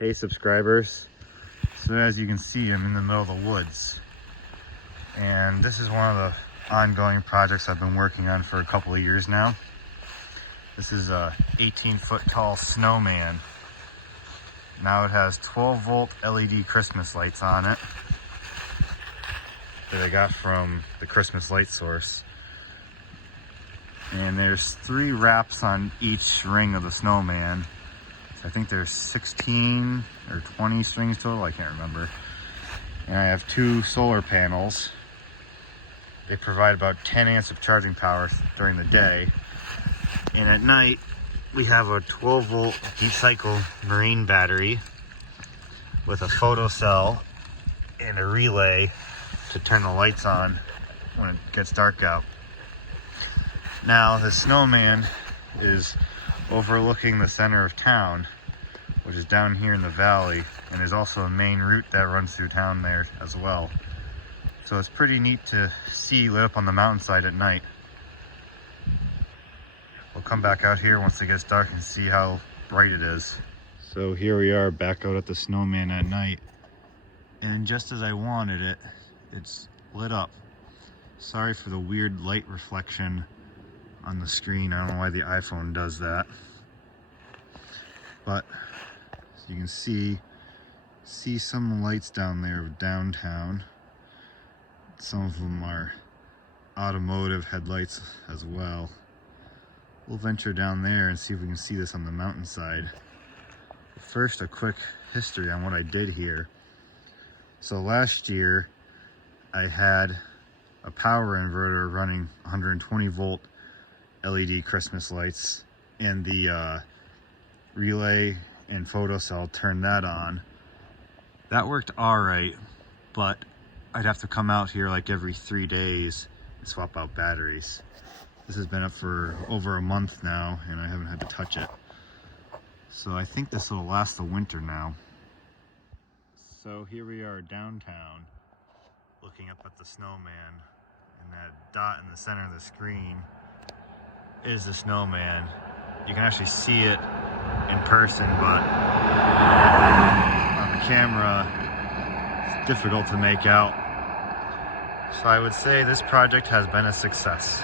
Hey subscribers. So as you can see, I'm in the middle of the woods. And this is one of the ongoing projects I've been working on for a couple of years now. This is a 18-foot tall snowman. Now it has 12-volt LED Christmas lights on it that I got from the Christmas light source. And there's 3 wraps on each ring of the snowman. I think there's 16 or 20 strings total, I can't remember. And I have 2 solar panels. They provide about 10 amps of charging power during the day. And at night, we have a 12-volt deep cycle marine battery with a photocell and a relay to turn the lights on when it gets dark out. Now, the snowman is overlooking the center of town, which is down here in the valley, and there's also a main route that runs through town there as well. So it's pretty neat to see lit up on the mountainside at night. We'll come back out here once it gets dark and see how bright it is. So here we are back out at the snowman at night, and just as I wanted it, it's lit up. Sorry for the weird light reflection on the screen. I don't know why the iPhone does that, but as you can see some lights down there of downtown. Some of them are automotive headlights as well. We'll venture down there and see if we can see this on the mountainside. First, a quick history on what I did here. So last year I had a power inverter running 120 volt LED Christmas lights, and the relay and photocell turned that on. That worked alright, but I'd have to come out here like every 3 days and swap out batteries. This has been up for over a month now and I haven't had to touch it. So I think this will last the winter now. So here we are downtown, looking up at the snowman, and that dot in the center of the screen is the snowman. You can actually see it in person, but on the camera it's difficult to make out. So I would say this project has been a success.